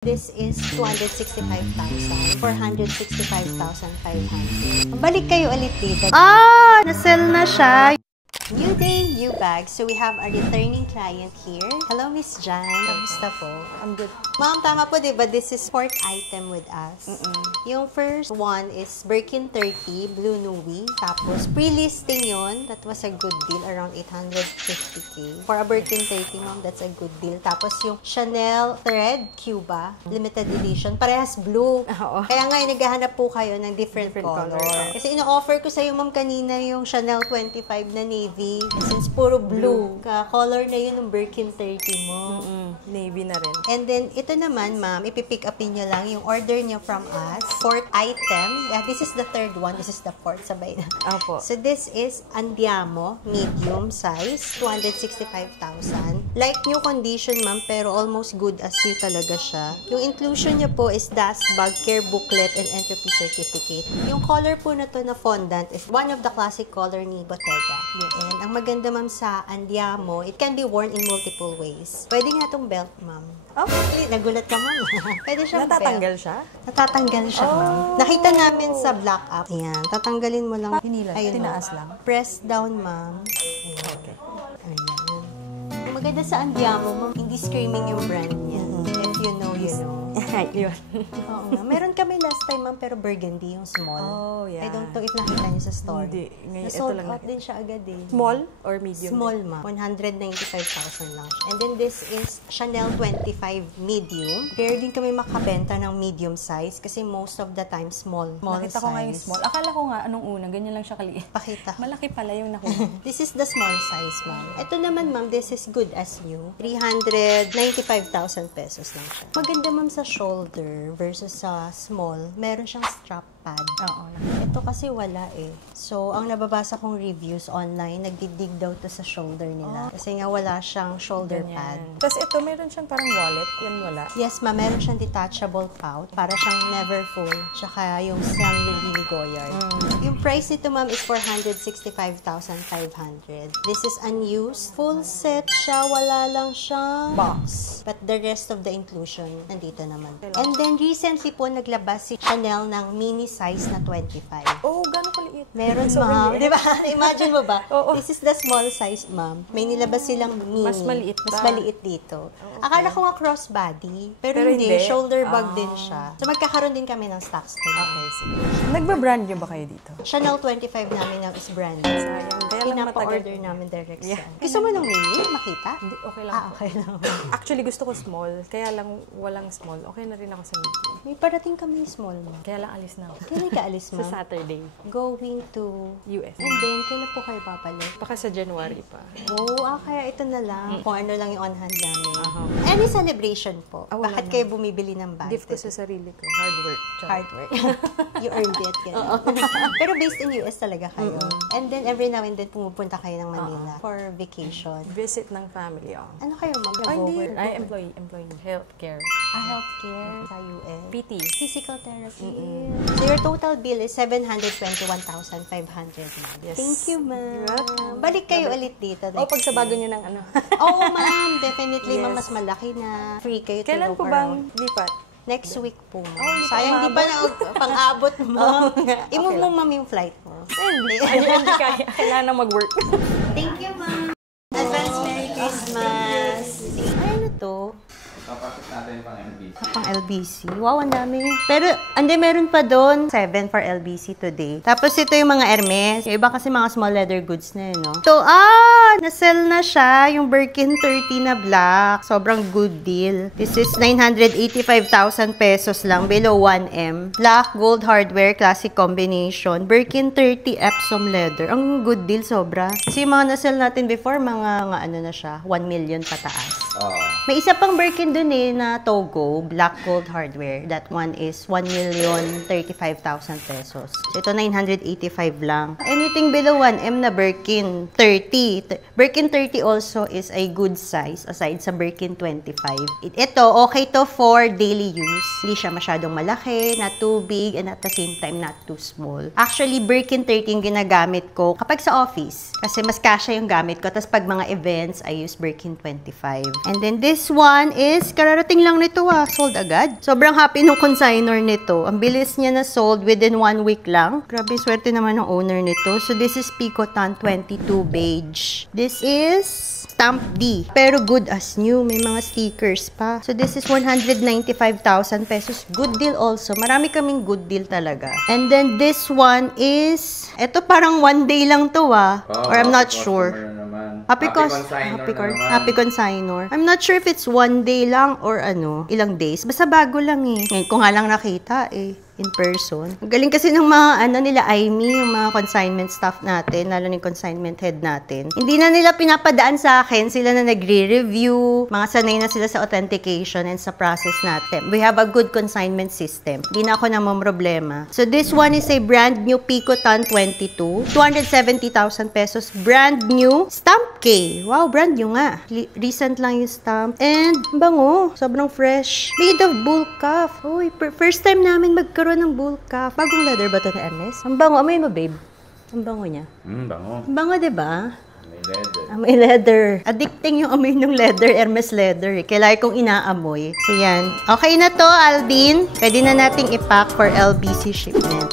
This is 265,000. 465,500. Balik kayo ulit dito. Ah! Na-sell na siya. New day, new bag. So we have a returning client here. Hello, Miss Jan. Kamusta po? I'm good. Ma'am, tama po, diba? This is fourth item with us. Yung first one is Birkin 30, Blue Nui. Tapos, pre-listing yun. That was a good deal. Around 850K. For a Birkin 30, ma'am, that's a good deal. Tapos, yung Chanel Thread Cuba, limited edition. Parehas blue. Kaya nga, naghahanap po kayo ng different color. Kasi ino-offer ko sa'yo, ma'am, kanina yung Chanel 25 na navy. Since puro blue. Color na yun ng Birkin 30 mo. Navy na rin. And then, ito naman, ma'am, ipipick upin nyo lang yung order nyo from us. Fourth item. This is the third one. This is the fourth. Sabay na. Opo. So, this is Andiamo, medium size, 265,000. Like new condition, ma'am, pero almost good as new talaga siya. Yung inclusion nyo po is dust bag, care booklet, and entropy certificate. Yung color po na to na fondant is one of the classic color ni Bottega. And ang maganda, ma'am, sa Andiamo, it can be worn in multiple ways. Pwede nga itong belt, ma'am. Oh, nagulat ka, ma'am. Pwede siyang Natatanggal belt. siya? Natatanggal siya, ma'am. Nakita namin sa black up. Ayan, tatanggalin mo lang. Hinila, tinaas lang. Press down, ma'am. Okay. Ayan. Ang maganda sa Andiamo, ma'am, hindi screaming yung brand niya. If you know, you know. Yun. Oo nga. Meron kami last time, ma'am, pero burgundy yung small. Oh, yeah. I don't know if nakita niyo sa store. Hindi. Ngayon, Na-sold ito lang out din siya agad eh. Small or medium? Small, ma'am. 195,000 lang. And then this is Chanel 25 medium. Pero din kami makabenta ng medium size kasi most of the time small. Nakita ko nga yung small. Akala ko nga, anong una, ganyan lang siya kaliit. Pakita. Malaki pala yung nakuha. This is the small size, ma'am. Ito naman, ma'am, this is good as new. 395,000 pesos lang siya. Maganda, ma'am, sa shoulder versus sa small. Meron siyang strap pad. Oo. Ito kasi wala eh. So, ang nababasa kong reviews online, nagdidig daw to sa shoulder nila. Kasi nga wala siyang shoulder pad. Tapos ito, meron siyang parang wallet. Yan wala. Yes, ma'am. Meron siyang detachable pouch. Para siyang never full. Tsaka yung San Luis Goyard. Yung price nito, ma'am, is 465,500. This is unused. Full set siya. Wala lang siyang box. But the rest of the inclusion, nandito naman. And then, recently po, naglabas si Chanel ng mini size na 25. Oh, gano'ng kaliit. Meron, Sobrang ma'am. liit. Diba? Imagine mo ba? Oo. This is the small size, ma'am. May nilabas silang mini. Mas maliit Mas pa. maliit dito. Akala ko nga crossbody. Pero hindi. hindi. Shoulder bag din siya. So, magkakaroon din kami ng stocks din. Okay, sige. Nagba-brand nyo ba kayo dito? Chanel 25 namin ng is branded. Sayang. Kaya lang matagal. Pinapa-order namin direct Yeah. sa. Gusto mo ng mini? Makita? Hindi, okay lang. Okay lang. Actually, gusto ko small. Kaya lang walang small. Okay na rin ako sa medium. May parating kami small, ma'am. Kaya lang alis na ako. Kailan ka alis, Sa ma'am? Saturday. Going to US. And then, kailan po kayo papalik? Baka sa January pa. Oh, kaya ito na lang. Kung ano lang yung on hand namin. Any celebration po? Wala Bakit kayo bumibili ng bag? Gift ko sa sarili ko. Hard work. Hard work. You earned it. Pero based in US talaga kayo. And then every now and then pumupunta kayo ng Manila for vacation. Visit ng family. Ano kayo, ma'am? Ay, hindi. Nag-work? Ay, employee. Healthcare. Healthcare sa US. PT. Physical therapy. So your total bill is 721,500. Yes. Thank you, ma'am. You're welcome. Balik kayo ulit dito. O, pag sa bago nyo ng ano. Oo, ma'am. Definitely, Yes. ma'am. Mas malaki na. Free kayo to Kailan look po bang around. lipat? Next week po, ma'am. hindi pa Sayang, di ba na pang-abot mo? I-move mo, ma'am, yung flight mo. Hindi. Hindi kaya. Kailangan na mag-work. Thank you, ma'am. Advance Merry Christmas. Ay, ano to? Papasok natin yung pang LBC. Pang LBC. Wow, ang dami. Pero, andi, meron pa doon. 7 for LBC today. Tapos ito yung mga Hermes. Yung iba kasi mga small leather goods na yun, no? So, na-sell na siya. Yung Birkin 30 na black. Sobrang good deal. This is 985,000 pesos lang. Below 1M. Black, gold hardware, classic combination. Birkin 30 Epsom leather. Ang good deal, sobra. Kasi yung mga na-sell natin before, mga ano na siya, 1 million pataas. May isa pang Birkin dun eh na Togo, black gold hardware. That one is 1,035,000 pesos. So ito 985 lang. Anything below 1M na Birkin 30. Birkin 30 also is a good size aside sa Birkin 25. Ito, okay to for daily use. Hindi siya masyadong malaki, not too big, and at the same time not too small. Actually, Birkin 30 yung ginagamit ko kapag sa office. Kasi mas kasya yung gamit ko. Tapos pag mga events, I use Birkin 25. And then this one is, kararating lang nito sold agad. Sobrang happy nung consignor nito. Ang bilis niya na sold within 1 week lang. Grabe, swerte naman ng owner nito. So this is Picotan 22 beige. This is stamp D. Pero good as new. May mga stickers pa. So this is 195,000 pesos. Good deal also. Marami kaming good deal talaga. And then this one is, eto parang 1 day lang to or I'm not sure. Happy consignor. I'm not sure if it's 1 day lang or ilang days. Basta bago lang eh. Ngayon ko nga lang nakita in person. Galing kasi ng mga nila Aimee, yung mga consignment staff natin, lalo ng consignment head natin. Hindi na nila pinapadaan sa akin, sila na nagre-review, mga sanay na sila sa authentication and sa process natin. We have a good consignment system. Hindi na ako namomroblema. So this one is a brand new Picotan 22, 270,000 pesos, brand new stamp K. Wow, brand new nga. Recent lang yung stamp. And bango, sobrang fresh. Made of bull calf. Uy, first time namin magkaroon ng bull calf. Bagong leather ba ito na Hermes? Ang bango. Amoy mo, babe. Ang bango niya. Bango. Ang bango, diba? May leather. Amoy leather. Addicting yung amoy ng leather. Hermes leather. Kailangan kong inaamoy. So, yan. Okay na to, Alvin. Pwede na nating ipack for LBC shipment.